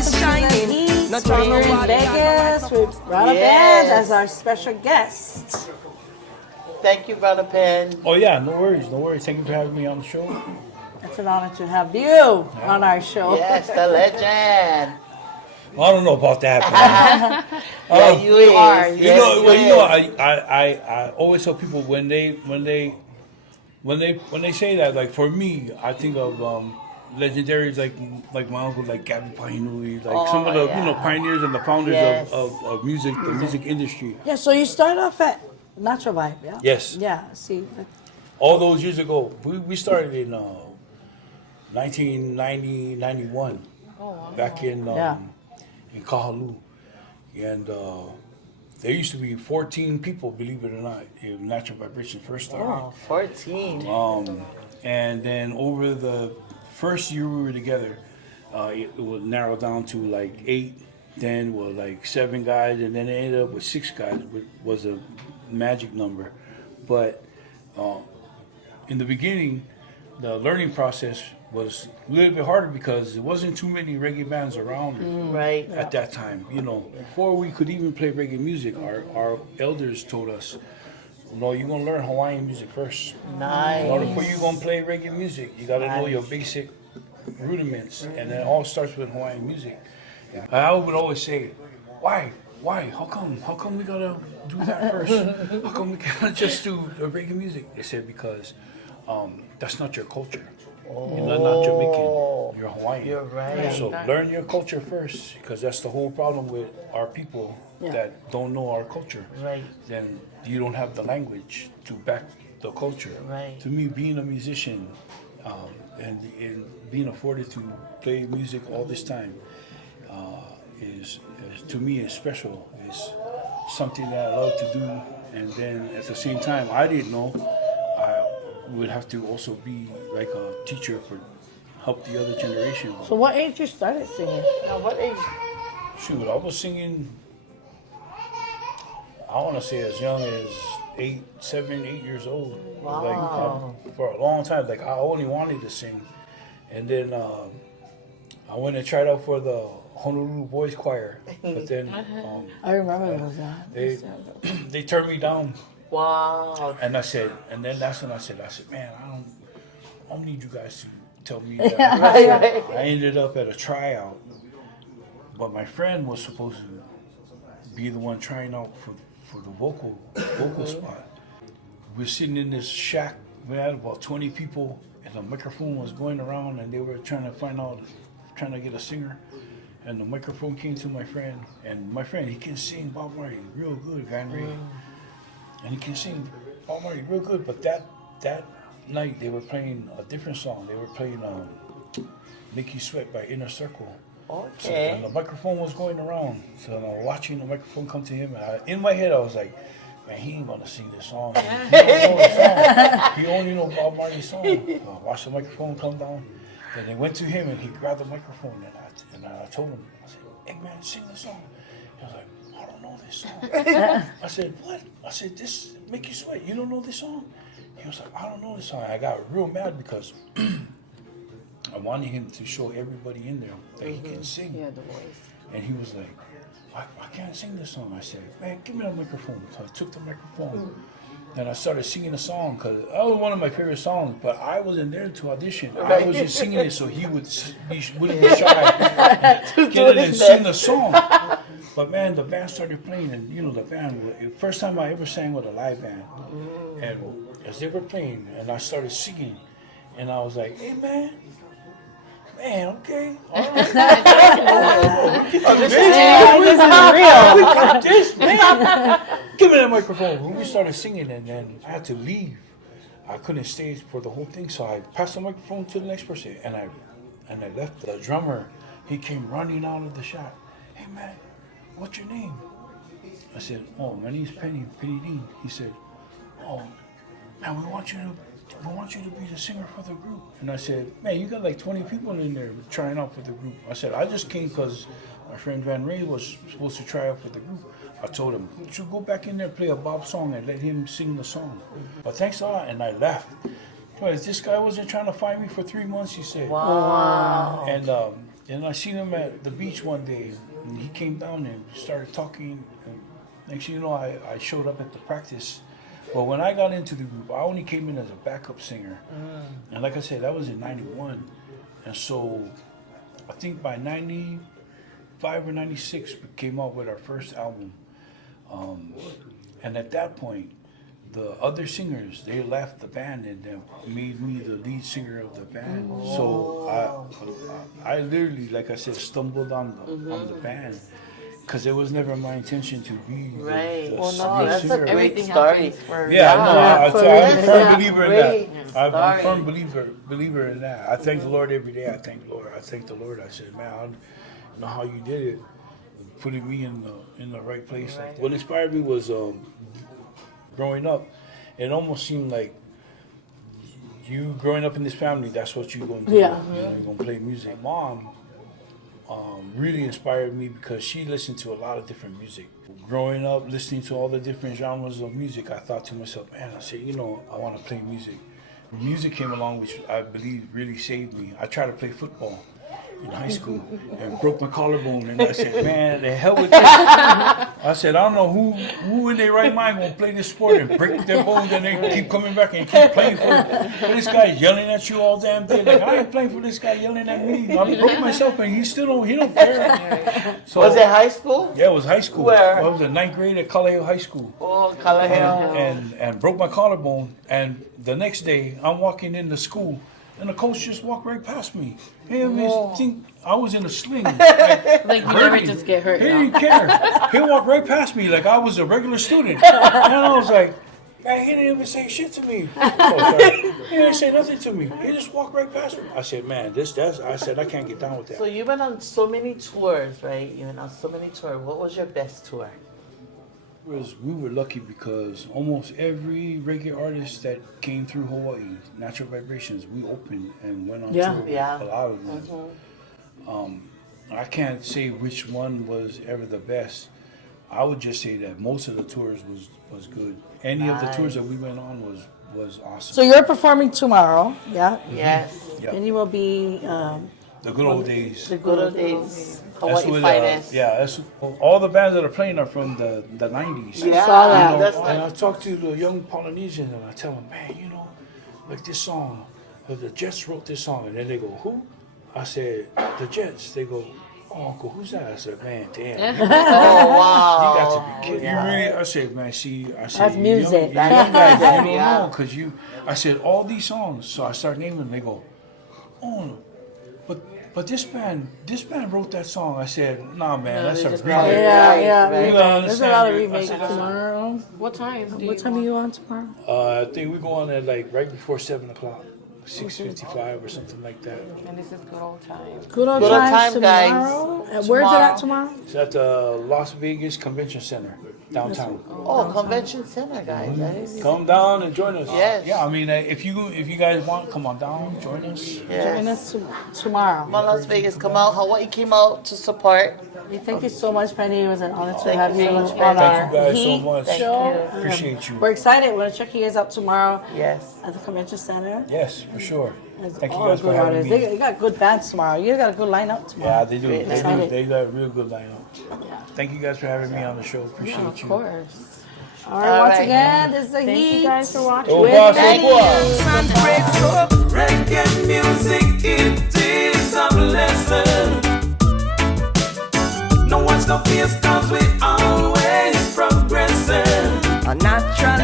is shining. Not trying We're in nobody. Vegas with Brother Yes. Benz as our special guest. Thank you, Brother Pen. Oh yeah, no worries, no worries. Thank you for having me on the show. It's an honor to have you on our show. Yes, the legend. I don't know about that, man. Yeah, you are. You know, well, you know, I always tell people when they say that, like for me, I think of legendaries like my uncle, like Gabby Painui, like some of the pioneers and the founders Yes. of music, the music industry. Yeah, so you started off at Natural Vibe, yeah? Yes. Yeah, see. All those years ago, we started in 1990, 91, back in Kahalu, and there used to be 14 people, believe it or not, in Natural Vibration first started. Oh, 14. And then over the first year we were together, it was narrowed down to like 8, then was like 7 guys, and then it ended up with 6 guys, which was a magic number. But in the beginning, the learning process was a little bit harder because there wasn't too many reggae bands around Right. at that time. You know, before we could even play reggae music, our elders told us, no, you're gonna learn Hawaiian music first. Nice. In order for you gonna play reggae music, you gotta know your basic rudiments, and it all starts with Hawaiian music. I would always say, why? How come we gotta do that first? How come we can't just do the reggae music? They said because that's not your culture. You're not Jamaican. You're Hawaiian. You're right. So learn your culture first, because that's the whole problem with our people that don't know our culture. Right. Then you don't have the language to back the culture. Right. To me, being a musician and being afforded to play music all this time is to me is special. It's something that I love to do, and then at the same time, I didn't know I would have to also be like a teacher for help the other generation. So what age you started singing? Now, what age? Shoot, I was singing, I want to say as young as 7, 8 years old. Wow. Like for a long time, like I only wanted to sing. And then I went and tried out for the Honolulu Boys Choir, but then I remember it was that. they turned me down. Wow. And I said, and then that's when I said, man, I don't need you guys to tell me that. Right. I ended up at a tryout, but my friend was supposed to be the one trying out for the vocal spot. We were sitting in this shack. We had about 20 people, and the microphone was going around, and they were trying to get a singer. And the microphone came to my friend, and my friend, he can sing Bob Marley real good, Van Ray. And he can sing Bob Marley real good, but that night they were playing a different song. They were playing Make You Sweat by Inner Circle. Okay. So, and the microphone was going around. So I was watching the microphone come to him, and in my head I was like, man, he ain't gonna sing this song. He don't know the song. He only know Bob Marley's song. So I watched the microphone come down. Then they went to him, and he grabbed the microphone, and I told him, I said, hey man, sing the song. He was like, I don't know this song. I said, what? I said, this Make You Sweat. You don't know this song? He was like, I don't know this song. I got real mad because I wanted him to show everybody in there that he can sing. Yeah, the voice. And he was like, I can't sing this song. I said, man, give me the microphone. So I took the microphone. And I started singing the song because that was one of my favorite songs, but I wasn't there to audition. I was just singing it so he wouldn't be shy and get in and sing the song. But man, the band started playing, and you know, the band, first time I ever sang with a live band. And as they were playing, and I started singing, and I was like, hey man, okay. All right. This is real. We got this, man. Give me that microphone. When we started singing, and then I had to leave. I couldn't stay for the whole thing, so I passed the microphone to the next person, and I left. The drummer, he came running out of the shop. Hey man, what's your name? I said, oh, my name's Peni Dean. He said, oh, man, we want you to be the singer for the group. And I said, man, you got like 20 people in there trying out for the group. I said, I just came because my friend Van Ray was supposed to try out for the group. I told him, you should go back in there and play a Bob song and let him sing the song. But thanks a lot, and I left. Well, this guy wasn't trying to find me for 3 months, he said. Wow. And And I seen him at the beach one day, and he came down and started talking. And next thing you know, I showed up at the practice. But when I got into the group, I only came in as a backup singer. And like I said, that was in '91. And so I think by '95 or '96, we came out with our first album. And at that point, the other singers, they left the band and then made me the lead singer of the band. So I literally, like I said, stumbled on the band because it was never my intention to be Right. the Well, lead no, that's a singer. great Everything story. happens for Yeah, no, I'm a firm That's a believer in great that. I'm a firm story. believer in that. I thank the Lord every day. I thank the Lord. I said, man, I don't know how you did it, putting me in the right place. Like, what inspired me was growing up. It almost seemed like you growing up in this family. That's what you're gonna do. Yeah. You know, you're gonna play music. Mom really inspired me because she listened to a lot of different music. Growing up, listening to all the different genres of music, I thought to myself, man, I said, you know, I want to play music. Music came along, which I believe really saved me. I tried to play football in high school and broke my collarbone, and I said, man, the hell with that. I said, I don't know who in their right mind will play this sport and break their bones and they keep coming back and keep playing for this guy yelling at you all damn day. Like, I ain't playing for this guy yelling at me. I broke myself and he don't care. So, Was it high school? yeah, it was high school. Where? I was in 9th grade at Calais High School. Oh, Callahan. And broke my collarbone. And the next day, I'm walking into school, and the coach just walked right past me. Hey, I think I was in a sling. Like you never hurting. just get hurt. He No? didn't care. He walked right past me like I was a regular student. And I was like, man, he didn't even say shit to me. Oh, sorry. He didn't say nothing to me. He just walked right past me. I said, man, I said, I can't get down with that. So you've been on so many tours, right? You've been on so many tours. What was your best tour? We were lucky because almost every reggae artist that came through Hawaii, Natural Vibrations, we opened and went on Yeah. tour with Yeah. a lot of them. I can't say which one was ever the best. I would just say that most of the tours was good. Any of the tours that we went on was awesome. So you're performing tomorrow, yeah? Yes. Yeah. And you will be The good old days. The good old days. That's Hawaii what, finest. yeah, that's all the bands that are playing are from the 90s. Yeah, Saw that. that's And I like, talk to the young Polynesians and I tell them, man, you know, like this song, the Jets wrote this song. And then they go, who? I said, the Jets. They go, oh, Uncle, who's that? I said, man, damn. oh You wow. got to be kidding. You really? I said, man, see, I said, That's music. You young guys, you don't Yeah. know, because I said, all these songs. So I start naming them. They go, oh, but this band wrote that song. I said, nah, man, that's they a just remake. wrote it. Yeah, Right, yeah. right. You gotta There's a lot of understand it. I remakes said, tomorrow. What time? What time are you on tomorrow? I think we go on at like right before 7 o'clock, 6:55 or something like that. And this is good old time. Good old Good old times time, guys. tomorrow. And where's it at tomorrow? It's at the Las Vegas Convention Center downtown. Oh, convention center, guys. That is. Come down and join us. Yes. Yeah, I mean, if you guys want, come on down, join us. Join Yes. us tomorrow. Come on, Las Vegas. Come out. Hawaii came out to support. Thank you so much, Penny. It was an honor to Thank have you you so much, on Penny. our Thank you guys so Heat much. Thank show. you. Appreciate you. We're excited. We're going to check you guys out tomorrow Yes. at the convention center. Yes, for sure. There's Thank you all guys for good having artists. me. They got good bands tomorrow. You got a good lineup tomorrow. Yeah, they do. They do. Excited. They got a real good lineup. Thank you guys for having me on the show. Appreciate Yeah, of you. course. All right, once right. again, this is the Thank Heat. you guys for watching. Au With revoir, Penny. au revoir. and breaks up. Reggae music, it is a blessing. No one's no fears, cause we always progressing. A natural